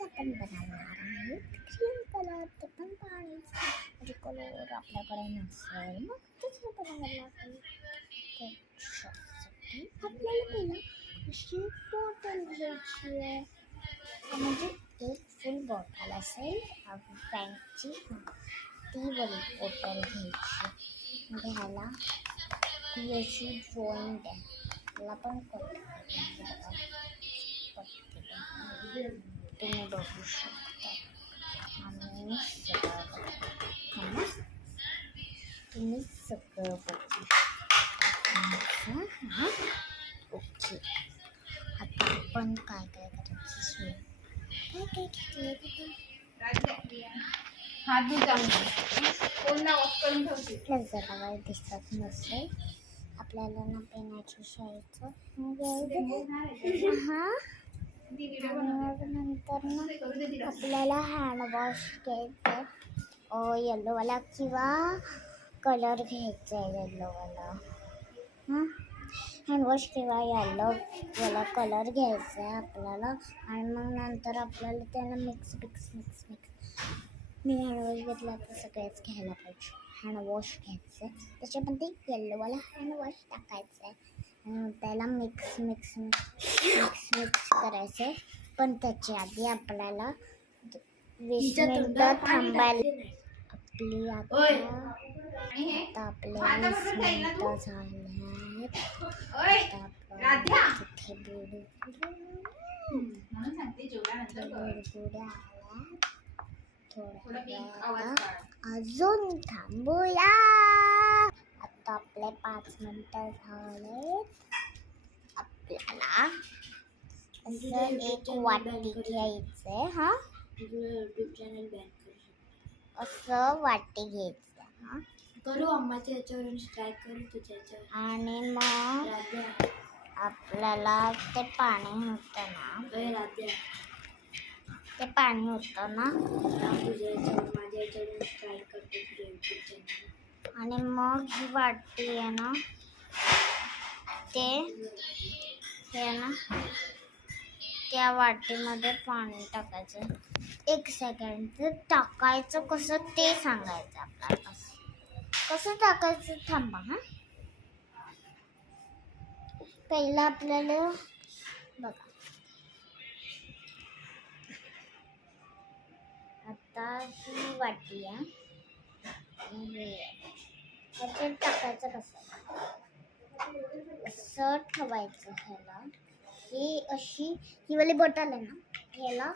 आज आपण बनवणार आहोत ग्रीन कलर, ते पण पाणीचा म्हणजे कलर आपल्याकडे नसेल मग तसं बनवायला लागेल. त्याच्यासाठी आपल्याला पहिला अशी बॉटल घ्यायची आहे, म्हणजे एक फुल बॉटल असेल फ्रँकची, ती वाली बॉटल घ्यायची. मग ह्याला ती अशी ड्रॉइंग आहे, त्याला पण कट तुम्ही बघू शकता. आणि तुम्ही सगळं बघू शकता. ओके, आता आपण काय काय करायचं, काय काय जरा दिसत नसेल आपल्याला ना पेनाची शाईचं नंतर ना आपल्याला हँडवॉश घ्यायचं येल्लोवाला किंवा कलर घ्यायचा आहे येल्लोवाला. हँडवॉश किंवा येल्लोवाला कलर घ्यायचा आहे आपल्याला. आणि मग नंतर आपल्याला त्याला मिक्स मी हँडवॉश घेतला तर सगळ्याच घ्यायला पाहिजे. हँडवॉश घ्यायचं आहे, त्याच्यामध्ये येल्लोवाला हँडवॉश टाकायचं आहे आणि त्याला मिक्स करायचं आहे. पण त्याच्या आधी आपल्याला 20 मिनिटं थांबायला. आपले 20 मिनिटं झाल्यात. आता तिथे बुडबुड्या आल्या. थोड्या अजून थांबूया. आता आपले 5 मिनिटं झाले. आपल्याला असं एक वाटी घ्यायचंय. यूट्यूब चॅनल बॅन असं वाटी घ्यायचं करू अम्माच्या याच्यावरून स्ट्राईक करू तुझ्या याच्यावर. आणि मग आपल्याला ते पाणी होतं ना, ते पाणी होतं ना तुझ्या याच्यावर माझ्या याच्यावरून स्ट्राईक करतो तुझ्या यूट्यूब चॅनल. आणि मग ही वाटी आहे ना, हे ना त्या वाटीमध्ये पाणी टाकायचं. 1 सेकंड टाकायचं कसं ते सांगायचं आपल्याला. कसं टाकायचं थांबा. पहिला आपल्याला बघा, आता ही वाटी आहे, त्याच्यात टाकायचं कसं, असं ठेवायचं ह्याला. ही वाली बॉटल आहे ना, ह्याला